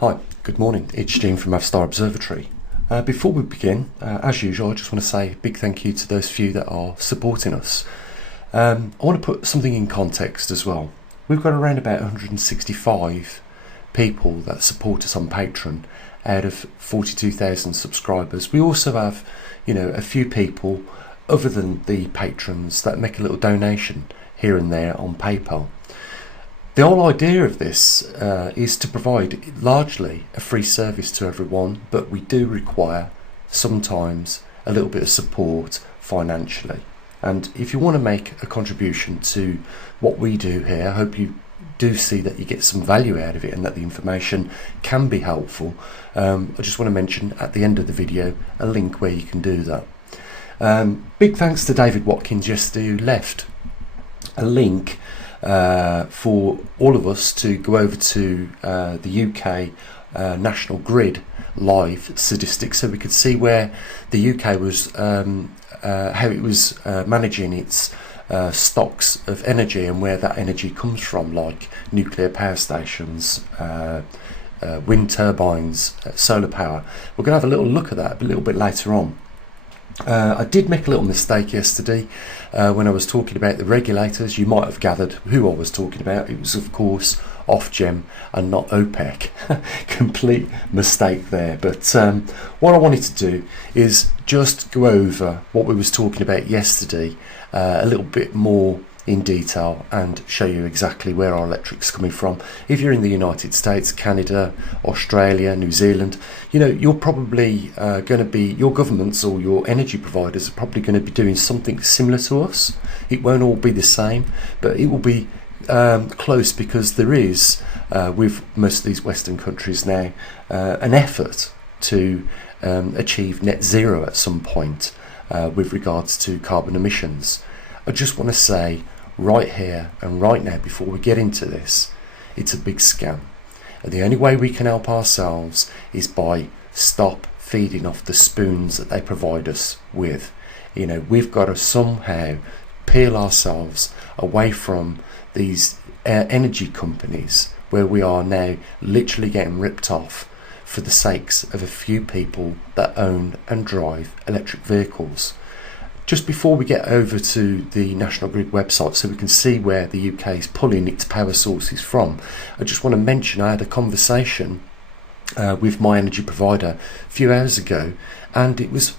Hi, good morning. It's Gene from maverickstar Observatory. Before we begin, as usual, I just want to say a big thank you to those few that are supporting us. I want to put something in context as well. We've got around about 165 people that support us on Patreon out of 42,000 subscribers. We also have, a few people other than the patrons that make a little donation here and there on PayPal. The whole idea of this is to provide largely a free service to everyone, but we do require sometimes a little bit of support financially. And if you want to make a contribution to what we do here, I hope you do see that you get some value out of it and that the information can be helpful. I just want to mention at the end of the video a link where you can do that. Big thanks to David Watkins yesterday, who left a link for all of us to go over to the UK National Grid live statistics, so we could see where the UK was, how it was managing its stocks of energy and where that energy comes from, like nuclear power stations, wind turbines, solar power. We're going to have a little look at that a little bit later on. I did make a little mistake yesterday when I was talking about the regulators. You might have gathered who I was talking about. It was, of course, Ofgem and not OPEC. Complete mistake there. But what I wanted to do is just go over what we was talking about yesterday a little bit more in detail and show you exactly where our electric's coming from. If you're in the United States, Canada, Australia, New Zealand, you're probably going to be, your governments or your energy providers are probably going to be doing something similar to us. It won't all be the same, but it will be close, because there is, with most of these Western countries now, an effort to achieve net zero at some point with regards to carbon emissions. I just want to say right here and right now, before we get into this, it's a big scam. And the only way we can help ourselves is by stop feeding off the spoons that they provide us with. We've got to somehow peel ourselves away from these energy companies where we are now literally getting ripped off for the sakes of a few people that own and drive electric vehicles. Just before we get over to the National Grid website so we can see where the UK is pulling its power sources from, I just want to mention I had a conversation with my energy provider a few hours ago, and it was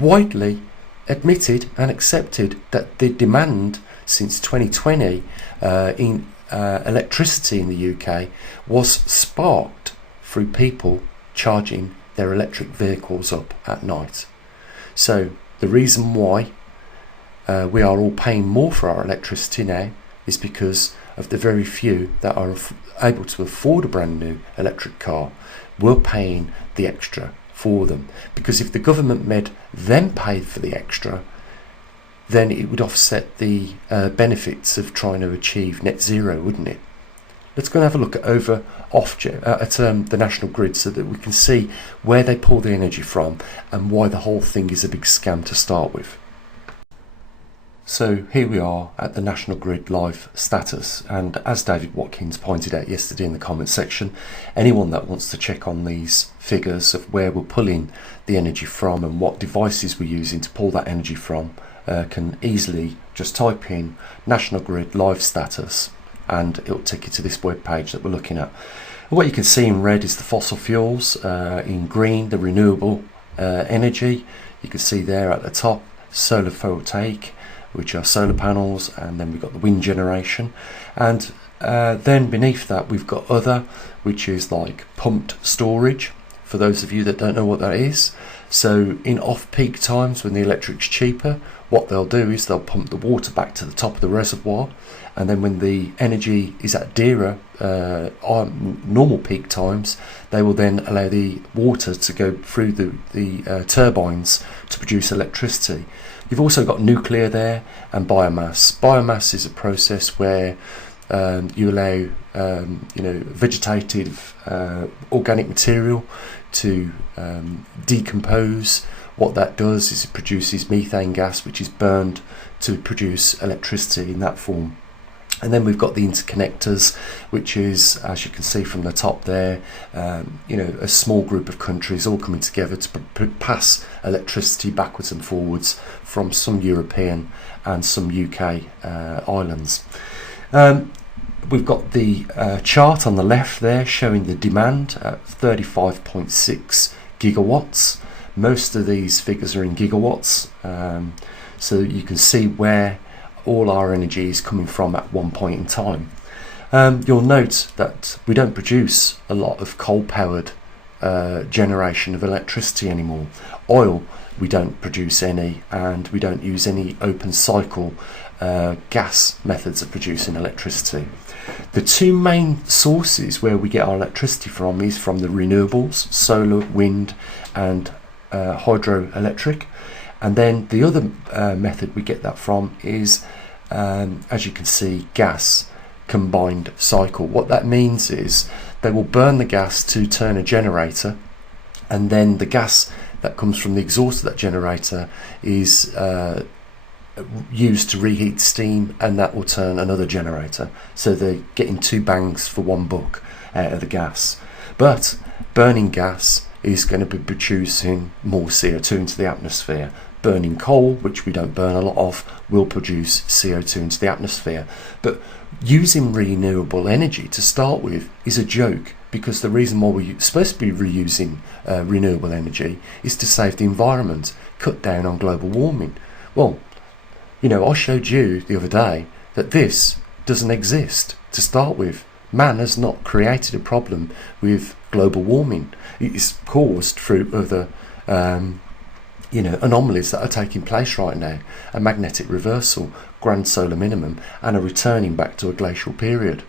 widely admitted and accepted that the demand since 2020 in electricity in the UK was sparked through people charging their electric vehicles up at night. So the reason why we are all paying more for our electricity now is because of the very few that are able to afford a brand new electric car. We're paying the extra for them, because if the government made them pay for the extra, then it would offset the benefits of trying to achieve net zero, wouldn't it? Let's go and have a look at the National Grid so that we can see where they pull the energy from and why the whole thing is a big scam to start with. So here we are at the National Grid live status, and as David Watkins pointed out yesterday in the comment section, anyone that wants to check on these figures of where we're pulling the energy from and what devices we're using to pull that energy from can easily just type in National Grid live status, and it'll take you to this web page that we're looking at. And what you can see in red is the fossil fuels, in green the renewable energy. You can see there at the top solar photovoltaic, which are solar panels, and then we've got the wind generation, and then beneath that we've got other, which is like pumped storage, for those of you that don't know what that is. So in off-peak times when the electric's cheaper, what they'll do is they'll pump the water back to the top of the reservoir, and then when the energy is at dearer on normal peak times, they will then allow the water to go through the turbines to produce electricity. You've also got nuclear there and biomass. Biomass is a process where you allow vegetative organic material to decompose. What that does is it produces methane gas, which is burned to produce electricity in that form. And then we've got the interconnectors, which is, as you can see from the top there, a small group of countries all coming together to pass electricity backwards and forwards from some European and some UK islands. We've got the chart on the left there showing the demand at 35.6 gigawatts. Most of these figures are in gigawatts, so that you can see where all our energy is coming from at one point in time. You'll note that we don't produce a lot of coal-powered generation of electricity anymore. Oil, we don't produce any, and we don't use any open cycle gas methods of producing electricity. The two main sources where we get our electricity from is from the renewables, solar, wind and hydroelectric. And then the other method we get that from is, as you can see, gas combined cycle. What that means is they will burn the gas to turn a generator, and then the gas that comes from the exhaust of that generator is used to reheat steam, and that will turn another generator. So they're getting two bangs for one buck out of the gas. But burning gas is going to be producing more CO2 into the atmosphere. Burning coal, which we don't burn a lot of, will produce CO2 into the atmosphere. But using renewable energy to start with is a joke, because the reason why we're supposed to be reusing renewable energy is to save the environment, cut down on global warming. Well, I showed you the other day that this doesn't exist to start with. Man has not created a problem with global warming. It is caused through other anomalies that are taking place right now: a magnetic reversal, grand solar minimum, and a returning back to a glacial period.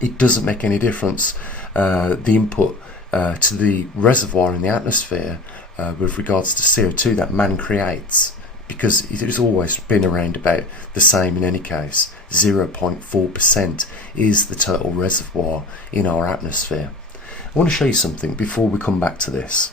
It doesn't make any difference the input to the reservoir in the atmosphere with regards to CO2 that man creates, because it has always been around about the same in any case. 0.4% is the total reservoir in our atmosphere. I want to show you something before we come back to this.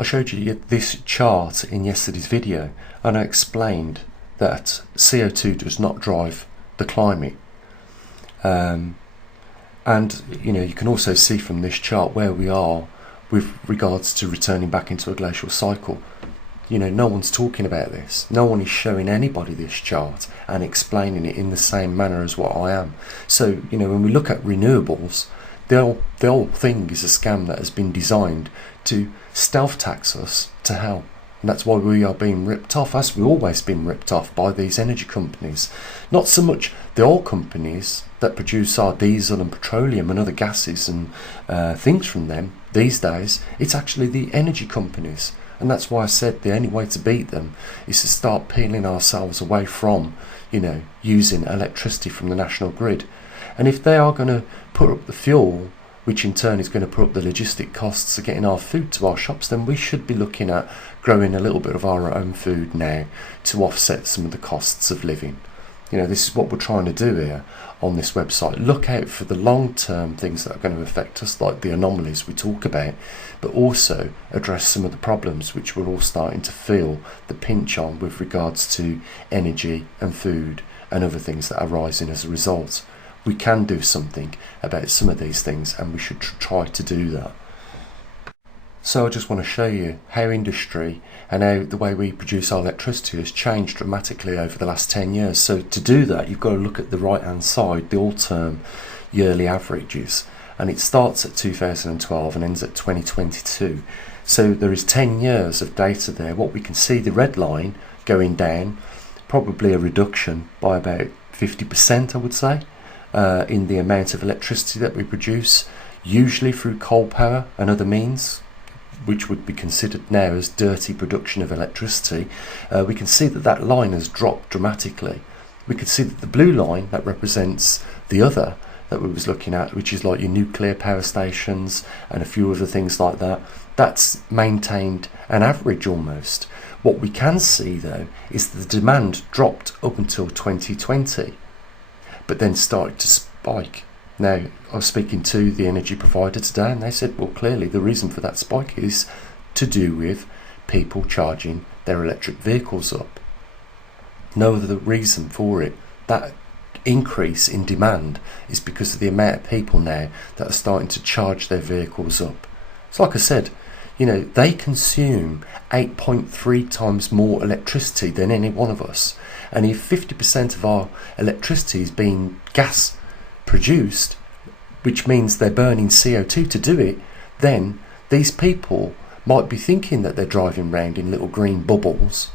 I showed you this chart in yesterday's video, and I explained that CO2 does not drive the climate. And you can also see from this chart where we are with regards to returning back into a glacial cycle. No one's talking about this. No one is showing anybody this chart and explaining it in the same manner as what I am. So, when we look at renewables, the whole thing is a scam that has been designed to stealth tax us to hell. And that's why we are being ripped off, as we've always been ripped off by these energy companies. Not so much the oil companies that produce our diesel and petroleum and other gases and things from them these days. It's actually the energy companies. And that's why I said the only way to beat them is to start peeling ourselves away from, using electricity from the national grid. And if they are going to put up the fuel, which in turn is going to put up the logistic costs of getting our food to our shops, then we should be looking at growing a little bit of our own food now to offset some of the costs of living. This is what we're trying to do here on this website. Look out for the long-term things that are going to affect us, like the anomalies we talk about, but also address some of the problems which we're all starting to feel the pinch on with regards to energy and food and other things that are rising as a result. We can do something about some of these things, and we should try to do that. So I just want to show you how industry and how the way we produce our electricity has changed dramatically over the last 10 years. So to do that, you've got to look at the right hand side, the all-term yearly averages, and it starts at 2012 and ends at 2022. So there is 10 years of data there. What we can see, the red line going down, probably a reduction by about 50%, I would say, in the amount of electricity that we produce, usually through coal power and other means, which would be considered now as dirty production of electricity. We can see that line has dropped dramatically. We can see that the blue line that represents the other that we was looking at, which is like your nuclear power stations and a few other things like that, that's maintained an average almost. What we can see though is the demand dropped up until 2020, but then started to spike. Now, I was speaking to the energy provider today, and they said, well, clearly the reason for that spike is to do with people charging their electric vehicles up. No other reason for it that increase in demand is because of the amount of people now that are starting to charge their vehicles up. It's like I said, they consume 8.3 times more electricity than any one of us. And if 50% of our electricity is being gas produced, which means they're burning CO2 to do it, then these people might be thinking that they're driving around in little green bubbles,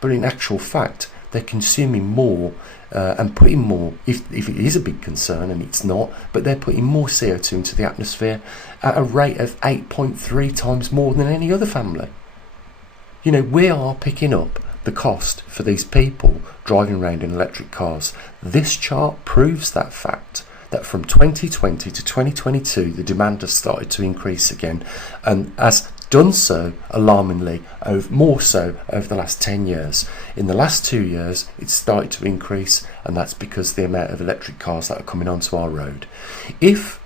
but in actual fact they're consuming more and putting more, if it is a big concern, and it's not, but they're putting more CO2 into the atmosphere at a rate of 8.3 times more than any other family. We are picking up the cost for these people driving around in electric cars. This chart proves that fact, that from 2020 to 2022 the demand has started to increase again, and has done so alarmingly more so over the last 10 years. In the last 2 years it's started to increase, and that's because the amount of electric cars that are coming onto our road. If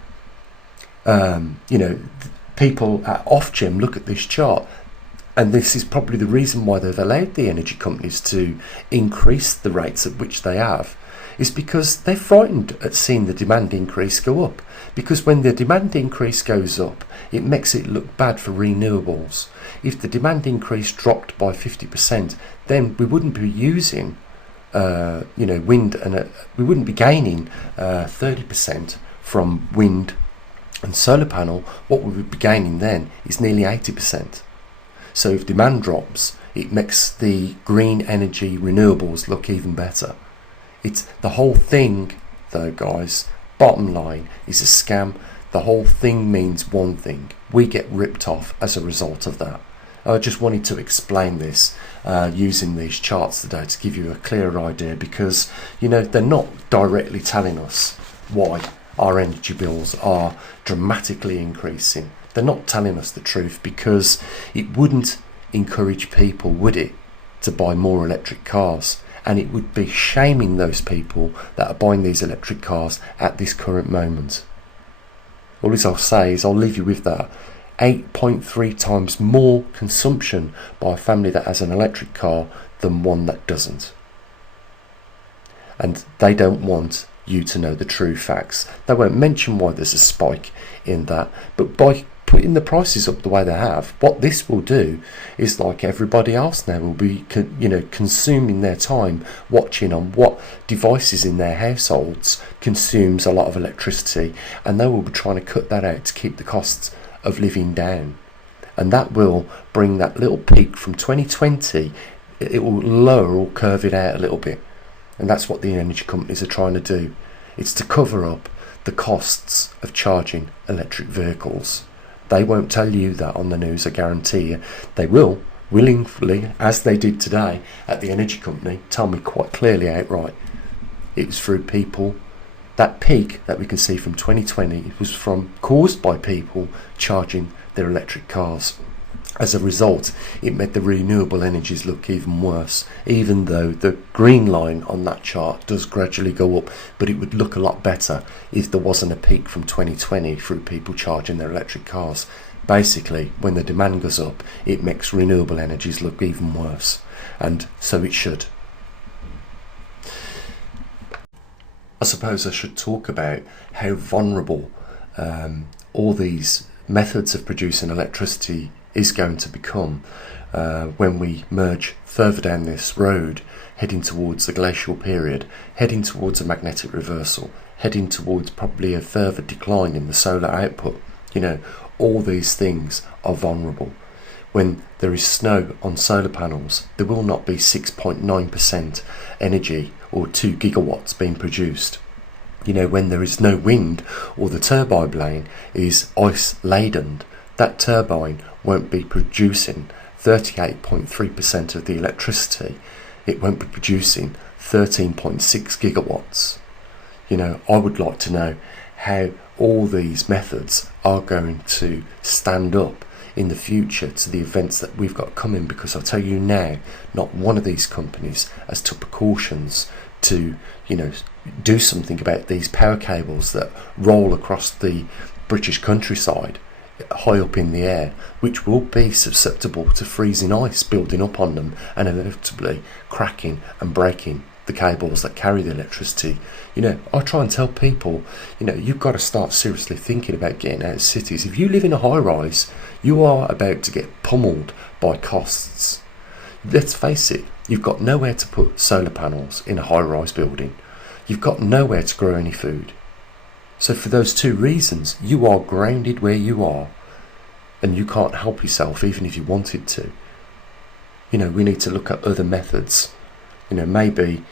people at Ofgem look at this chart, and this is probably the reason why they've allowed the energy companies to increase the rates at which they have, is because they're frightened at seeing the demand increase go up. Because when the demand increase goes up, it makes it look bad for renewables. If the demand increase dropped by 50%, then we wouldn't be using wind, and we wouldn't be gaining 30% from wind and solar panel. What we would be gaining then is nearly 80%. So if demand drops, it makes the green energy renewables look even better. It's the whole thing, though, guys, bottom line, is a scam. The whole thing means one thing: we get ripped off as a result of that. I just wanted to explain this using these charts today to give you a clearer idea, because they're not directly telling us why our energy bills are dramatically increasing. They're not telling us the truth, because it wouldn't encourage people, would it, to buy more electric cars? And it would be shaming those people that are buying these electric cars at this current moment. All I'll say is I'll leave you with that. 8.3 times more consumption by a family that has an electric car than one that doesn't. And they don't want you to know the true facts. They won't mention why there's a spike in that, but by putting the prices up the way they have, what this will do is, like everybody else now, will be consuming their time watching on what devices in their households consumes a lot of electricity, and they will be trying to cut that out to keep the costs of living down. And that will bring that little peak from 2020, it will lower or curve it out a little bit. And that's what the energy companies are trying to do. It's to cover up the costs of charging electric vehicles. They won't tell you that on the news, I guarantee you. They will, willingly, as they did today at the energy company, tell me quite clearly outright. It was through people. That peak that we can see from 2020 was caused by people charging their electric cars. As a result, it made the renewable energies look even worse, even though the green line on that chart does gradually go up, but it would look a lot better if there wasn't a peak from 2020 through people charging their electric cars. Basically, when the demand goes up, it makes renewable energies look even worse, and so it should. I suppose I should talk about how vulnerable all these methods of producing electricity is going to become when we merge further down this road, heading towards the glacial period, heading towards a magnetic reversal, heading towards probably a further decline in the solar output. All these things are vulnerable. When there is snow on solar panels, there will not be 6.9% energy or 2 gigawatts being produced. When there is no wind, or the turbine blade is ice laden, that turbine won't be producing 38.3% of the electricity. It won't be producing 13.6 gigawatts. I would like to know how all these methods are going to stand up in the future to the events that we've got coming, because I'll tell you now, not one of these companies has took precautions to do something about these power cables that roll across the British countryside high up in the air, which will be susceptible to freezing ice building up on them and inevitably cracking and breaking. the cables that carry the electricity. I try and tell people, you've got to start seriously thinking about getting out of cities. If you live in a high rise, you are about to get pummeled by costs. Let's face it, you've got nowhere to put solar panels in a high rise building. You've got nowhere to grow any food. So for those two reasons, you are grounded where you are, and you can't help yourself even if you wanted to. We need to look at other methods. Maybe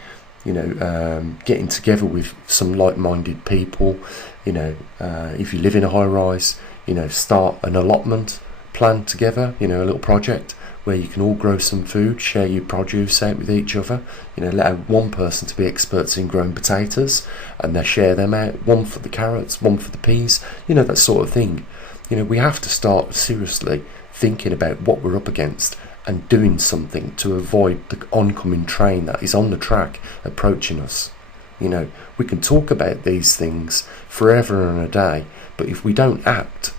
getting together with some like-minded people. If you live in a high rise, start an allotment plan together, a little project where you can all grow some food, share your produce out with each other. Let one person to be experts in growing potatoes, and they share them out, one for the carrots, one for the peas, that sort of thing. We have to start seriously thinking about what we're up against and doing something to avoid the oncoming train that is on the track approaching us. We can talk about these things forever and a day, but if we don't act,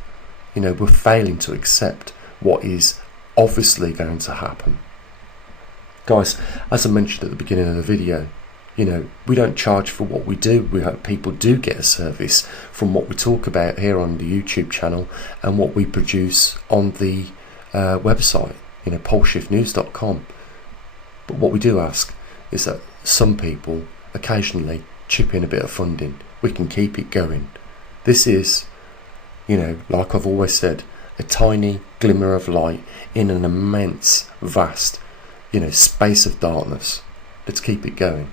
we're failing to accept what is obviously going to happen. Guys, as I mentioned at the beginning of the video, we don't charge for what we do. We hope people do get a service from what we talk about here on the YouTube channel and what we produce on the website, poleshiftnews.com. But what we do ask is that some people occasionally chip in a bit of funding. We can keep it going. This is, like I've always said, a tiny glimmer of light in an immense, vast, space of darkness. Let's keep it going.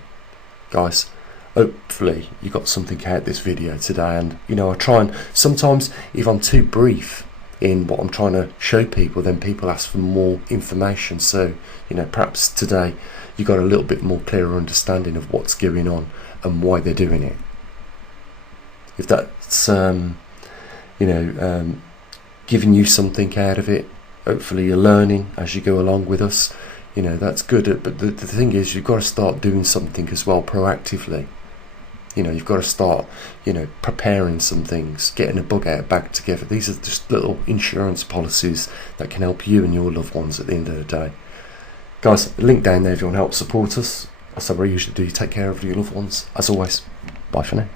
Guys, hopefully you got something out of this video today, and I try and sometimes if I'm too brief in what I'm trying to show people, then people ask for more information. So perhaps today you got a little bit more clearer understanding of what's going on and why they're doing it. If that's giving you something out of it, hopefully you're learning as you go along with us. That's good. But the thing is, you've got to start doing something as well proactively. You've got to start, preparing some things, getting a bug out bag together. These are just little insurance policies that can help you and your loved ones at the end of the day. Guys, link down there if you want to help support us. That's how we usually do. Take care of your loved ones. As always, bye for now.